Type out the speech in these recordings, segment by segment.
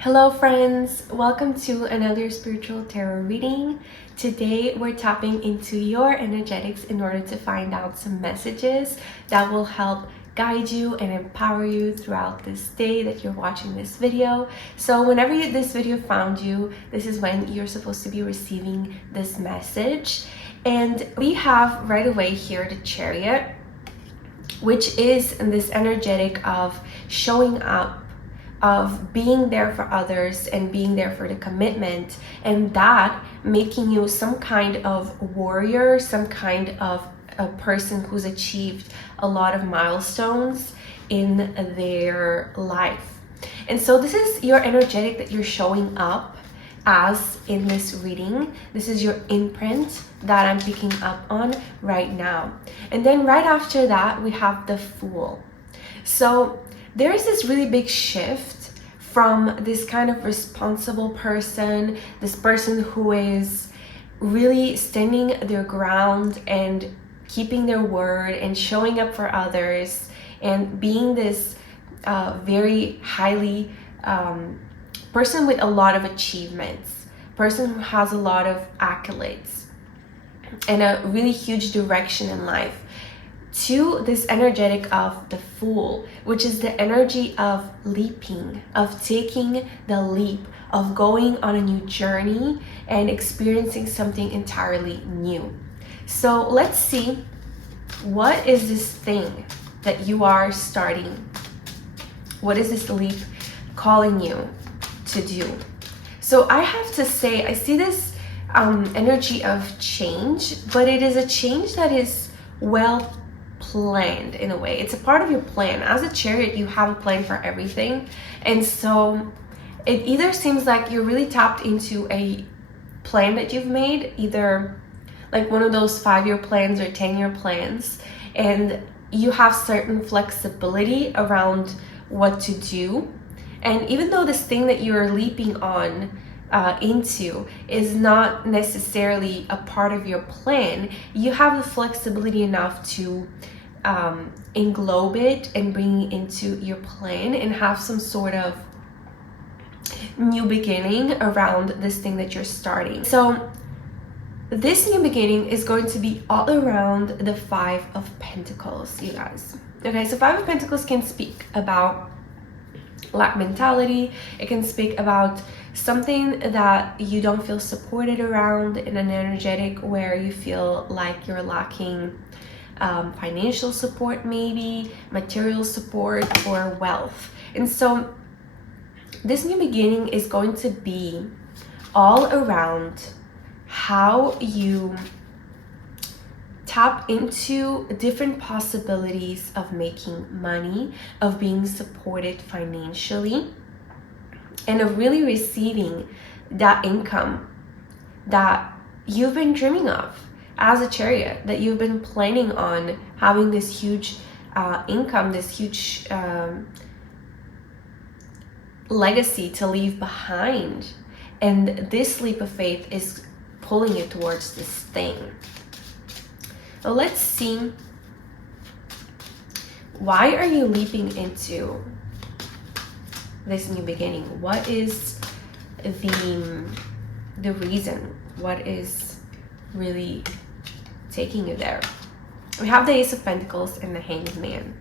Hello friends, welcome to another spiritual tarot reading. Today we're tapping into your energetics in order to find out some messages that will help guide you and empower you throughout this day that you're watching this video. So whenever this video found you, this is when you're supposed to be receiving this message. And we have right away here the Chariot, which is this energetic of showing up, of being there for others and being there for the commitment, and that making you some kind of warrior, some kind of a person who's achieved a lot of milestones in their life. And so this is your energetic that you're showing up as in this reading. This is your imprint that I'm picking up on right now. And then right after that we have the Fool. So there is this really big shift from this kind of responsible person, this person who is really standing their ground and keeping their word and showing up for others and being this very highly person with a lot of achievements, person who has a lot of accolades and a really huge direction in life, to this energetic of the Fool, which is the energy of leaping, of taking the leap, of going on a new journey and experiencing something entirely new. So let's see, what is this thing that you are starting? What is this leap calling you to do? So I have to say, I see this energy of change, but it is a change that is well planned in a way. It's a part of your plan. As a Chariot, you have a plan for everything. And so it either seems like you're really tapped into a plan that you've made, either like one of those 5-year plans or 10-year plans, and you have certain flexibility around what to do. And even though this thing that you're leaping on into is not necessarily a part of your plan, you have the flexibility enough to englobe it and bring it into your plan and have some sort of new beginning around this thing that you're starting. So this new beginning is going to be all around the 5 of Pentacles, you guys. Okay, so 5 of Pentacles can speak about lack mentality. It can speak about something that you don't feel supported around in an energetic where you feel like you're lacking financial support, maybe material support or wealth. And so this new beginning is going to be all around how you tap into different possibilities of making money, of being supported financially, and of really receiving that income that you've been dreaming of as a Chariot, that you've been planning on having this huge income, this huge legacy to leave behind. And this leap of faith is pulling you towards this thing. So let's see, why are you leaping into this new beginning? What is the reason? What is really taking you there? We have the Ace of Pentacles and the Hanged Man.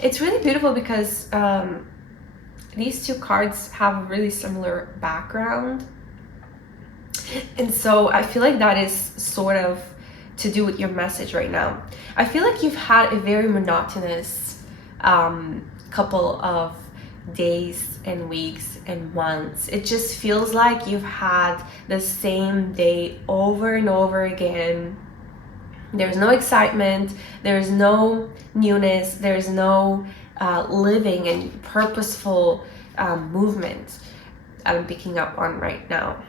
It's really beautiful because these two cards have a really similar background, and so I feel like that is sort of to do with your message right now. I feel like you've had a very monotonous couple of days and weeks and months. It just feels like you've had the same day over and over again. There's no excitement, there's no newness, there's no living and purposeful movement I'm picking up on right now.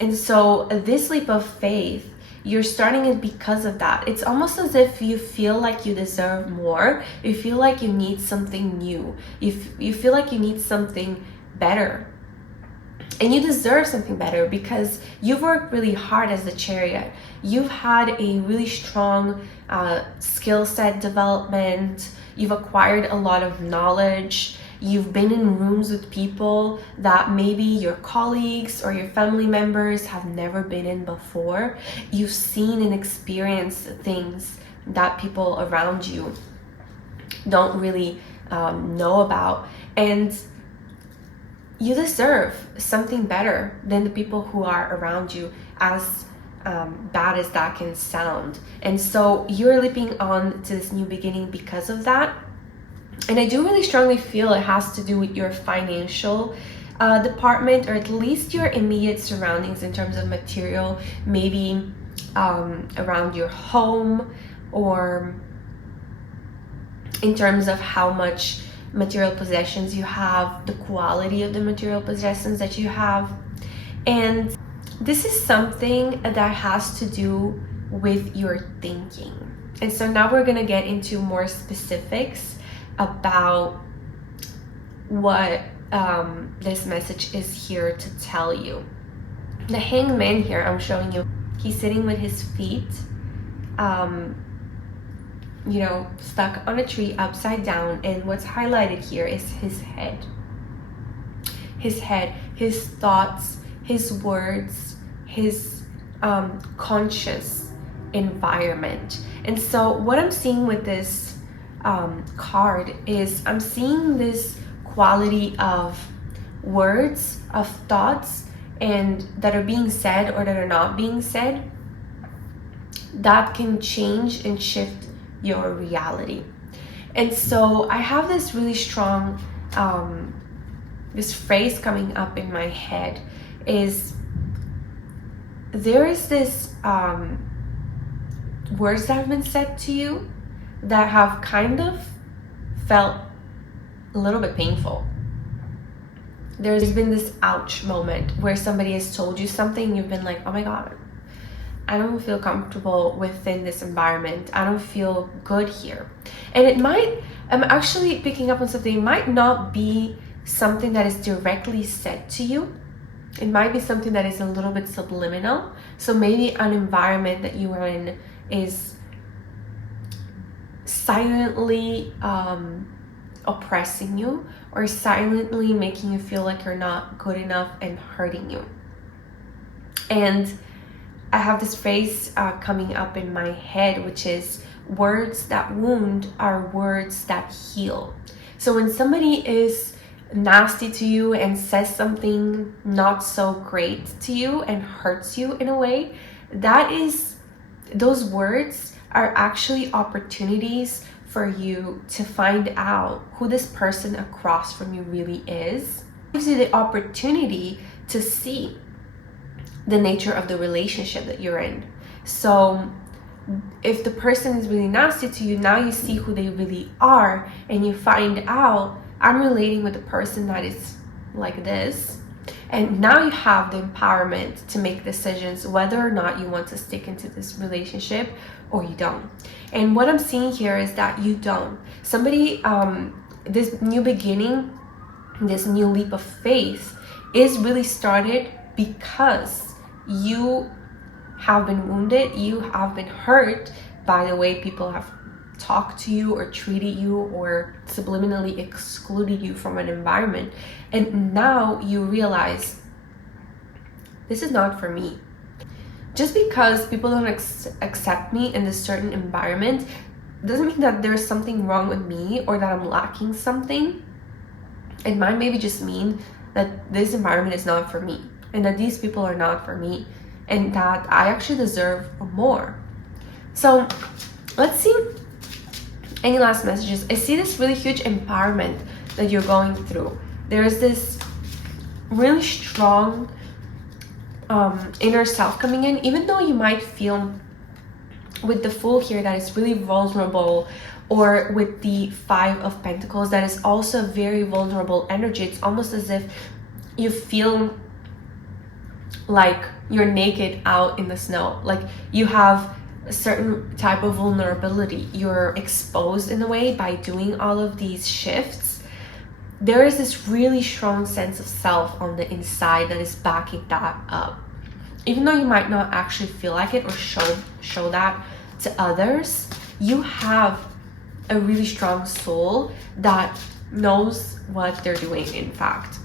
And so this leap of faith, you're starting it because of that. It's almost as if you feel like you deserve more. You feel like you need something new. You feel like you need something better. And you deserve something better because you've worked really hard as a Chariot. You've had a really strong skill set development. You've acquired a lot of knowledge. You've been in rooms with people that maybe your colleagues or your family members have never been in before. You've seen and experienced things that people around you don't really know about, and you deserve something better than the people who are around you, as bad as that can sound. And so you're leaping on to this new beginning because of that. And I do really strongly feel it has to do with your financial department, or at least your immediate surroundings in terms of material, maybe around your home, or in terms of how much material possessions you have, the quality of the material possessions that you have. And this is something that has to do with your thinking. And so now we're going to get into more specifics about what this message is here to tell you. The Hanged Man here, I'm showing you, he's sitting with his feet stuck on a tree upside down, and what's highlighted here is his head, his thoughts, his words, his conscious environment. And so what I'm seeing with this card is I'm seeing this quality of words, of thoughts, and that are being said or that are not being said, that can change and shift your reality. And so I have this really strong this phrase coming up in my head is, there is this words that have been said to you that have kind of felt a little bit painful. There's been this ouch moment where somebody has told you something, you've been like, oh my god, I don't feel comfortable within this environment. I don't feel good here. And it might, I'm actually picking up on something, it might not be something that is directly said to you. It might be something that is a little bit subliminal. So maybe an environment that you are in is silently oppressing you, or silently making you feel like you're not good enough and hurting you. And I have this phrase coming up in my head, which is, words that wound are words that heal. So when somebody is nasty to you and says something not so great to you and hurts you in a way, those words are actually opportunities for you to find out who this person across from you really is. It gives you the opportunity to see the nature of the relationship that you're in. So if the person is really nasty to you, now you see who they really are, and you find out, I'm relating with a person that is like this. And now you have the empowerment to make decisions whether or not you want to stick into this relationship or you don't. And what I'm seeing here is that you don't. Somebody, this new beginning, this new leap of faith is really started because you have been wounded, you have been hurt by the way people have talked to you or treated you or subliminally excluded you from an environment. And now you realize, this is not for me. Just because people don't accept me in this certain environment doesn't mean that there's something wrong with me or that I'm lacking something. It might maybe just mean that this environment is not for me, and that these people are not for me, and that I actually deserve more. So let's see any last messages. I see this really huge empowerment that you're going through. There's this really strong inner self coming in, even though you might feel with the Fool here that is really vulnerable, or with the Five of Pentacles that is also very vulnerable energy. It's almost as if you feel like you're naked out in the snow, like you have a certain type of vulnerability, you're exposed in a way by doing all of these shifts. There is this really strong sense of self on the inside that is backing that up, even though you might not actually feel like it or show that to others. You have a really strong soul that knows what they're doing, in fact.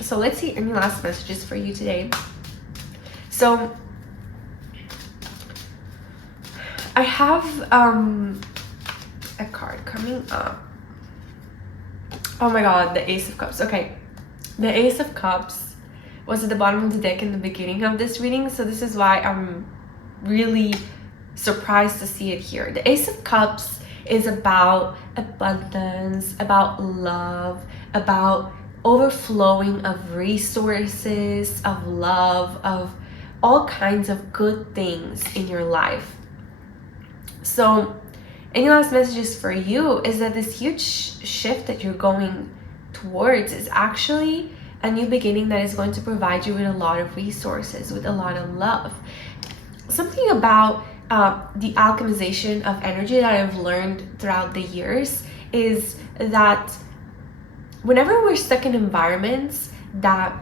So let's see any last messages for you today. So I have a card coming up. Oh my god, the Ace of Cups. Okay, the Ace of Cups was at the bottom of the deck in the beginning of this reading, so this is why I'm really surprised to see it here. The Ace of Cups is about abundance, about love, about overflowing of resources, of love, of all kinds of good things in your life. So any last messages for you is that this huge shift that you're going towards is actually a new beginning that is going to provide you with a lot of resources, with a lot of love. Something about the alchemization of energy that I've learned throughout the years is that whenever we're stuck in environments that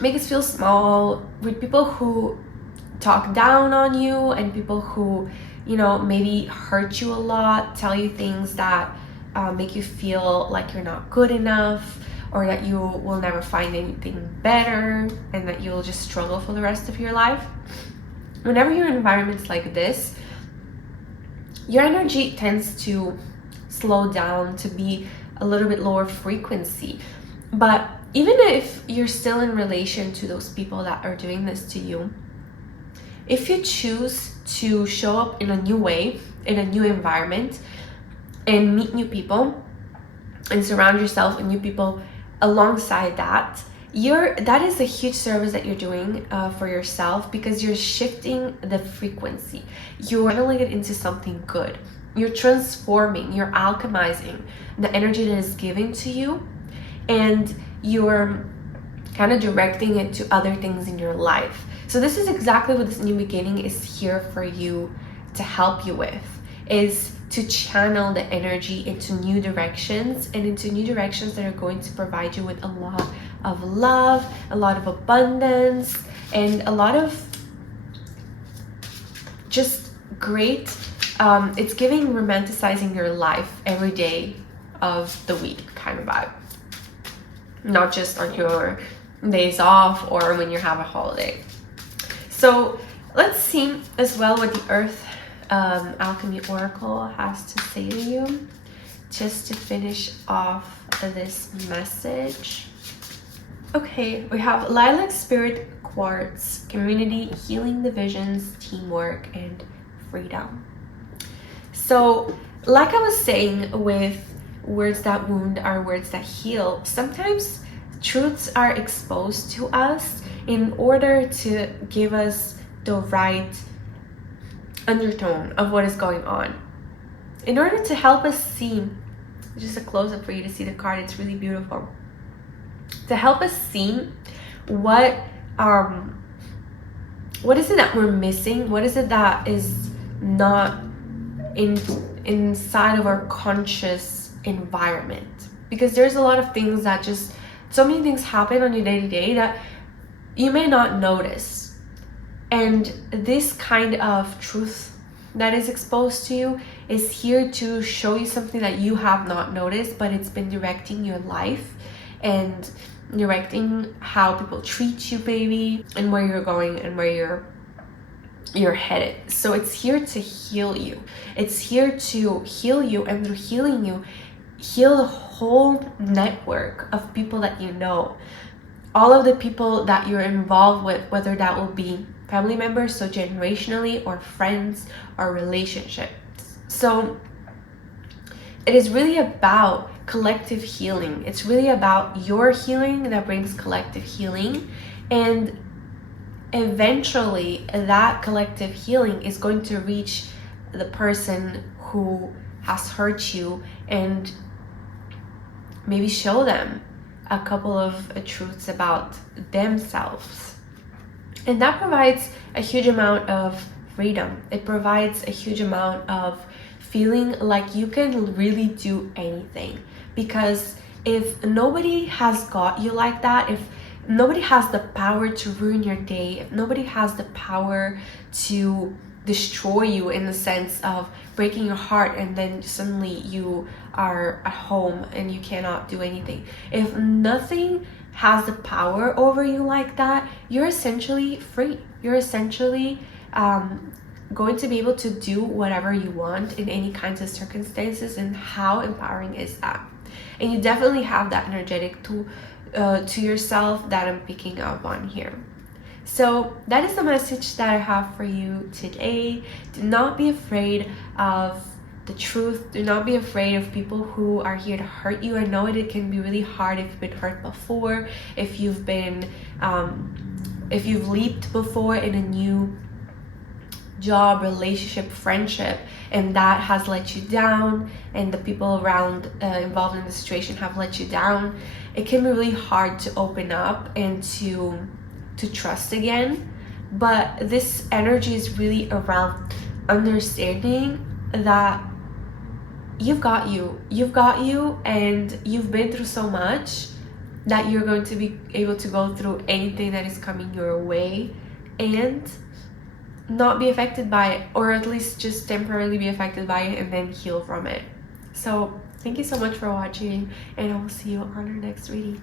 make us feel small, with people who talk down on you and people who, you know, maybe hurt you a lot, tell you things that make you feel like you're not good enough, or that you will never find anything better, and that you'll just struggle for the rest of your life. Whenever you're in environments like this, your energy tends to slow down, to be a little bit lower frequency. But even if you're still in relation to those people that are doing this to you, if you choose to show up in a new way, in a new environment, and meet new people, and surround yourself with new people alongside that, that is a huge service that you're doing for yourself, because you're shifting the frequency. You're channeling it into something good. You're transforming, you're alchemizing the energy that is given to you, and you're kind of directing it to other things in your life. So this is exactly what this new beginning is here for you to help you with, is to channel the energy into new directions, and into new directions that are going to provide you with a lot of love, a lot of abundance, and a lot of just great, it's giving romanticizing your life every day of the week kind of vibe. Not just on your days off or when you have a holiday. So let's see as well what the Earth Alchemy Oracle has to say to you, just to finish off this message. Okay, we have Lilac Spirit Quartz, community, healing divisions, teamwork, and freedom. So like I was saying, with words that wound are words that heal, sometimes truths are exposed to us in order to give us the right undertone of what is going on, in order to help us see, just a close-up for you to see the card, it's really beautiful, to help us see what is it that we're missing, what is it that is not inside of our conscious environment. Because there's a lot of things that just, so many things happen on your day-to-day that you may not notice. And this kind of truth that is exposed to you is here to show you something that you have not noticed, but it's been directing your life and directing how people treat you, baby, and where you're going and where you're headed. So it's here to heal you. It's here to heal you, and through healing you, heal the whole network of people that you know. All of the people that you're involved with, whether that will be family members, so generationally, or friends, or relationships. So it is really about collective healing. It's really about your healing that brings collective healing, and eventually that collective healing is going to reach the person who has hurt you, and maybe show them a couple of truths about themselves. And that provides a huge amount of freedom. It provides a huge amount of feeling like you can really do anything. Because if nobody has got you like that, if nobody has the power to ruin your day, if nobody has the power to destroy you, in the sense of breaking your heart, and then suddenly you are at home and you cannot do anything. If nothing has the power over you like that, you're essentially free. You're essentially going to be able to do whatever you want in any kinds of circumstances. And how empowering is that? And you definitely have that energetic to yourself that I'm picking up on here. So that is the message that I have for you today. Do not be afraid of the truth. Do not be afraid of people who are here to hurt you. I know it can be really hard if you've been hurt before, if you've leaped before in a new job, relationship, friendship, and that has let you down, and the people around involved in the situation have let you down. It can be really hard to open up and to trust again. But this energy is really around understanding that you've got you, and you've been through so much that you're going to be able to go through anything that is coming your way and not be affected by it, or at least just temporarily be affected by it and then heal from it. So thank you so much for watching, and I will see you on our next reading.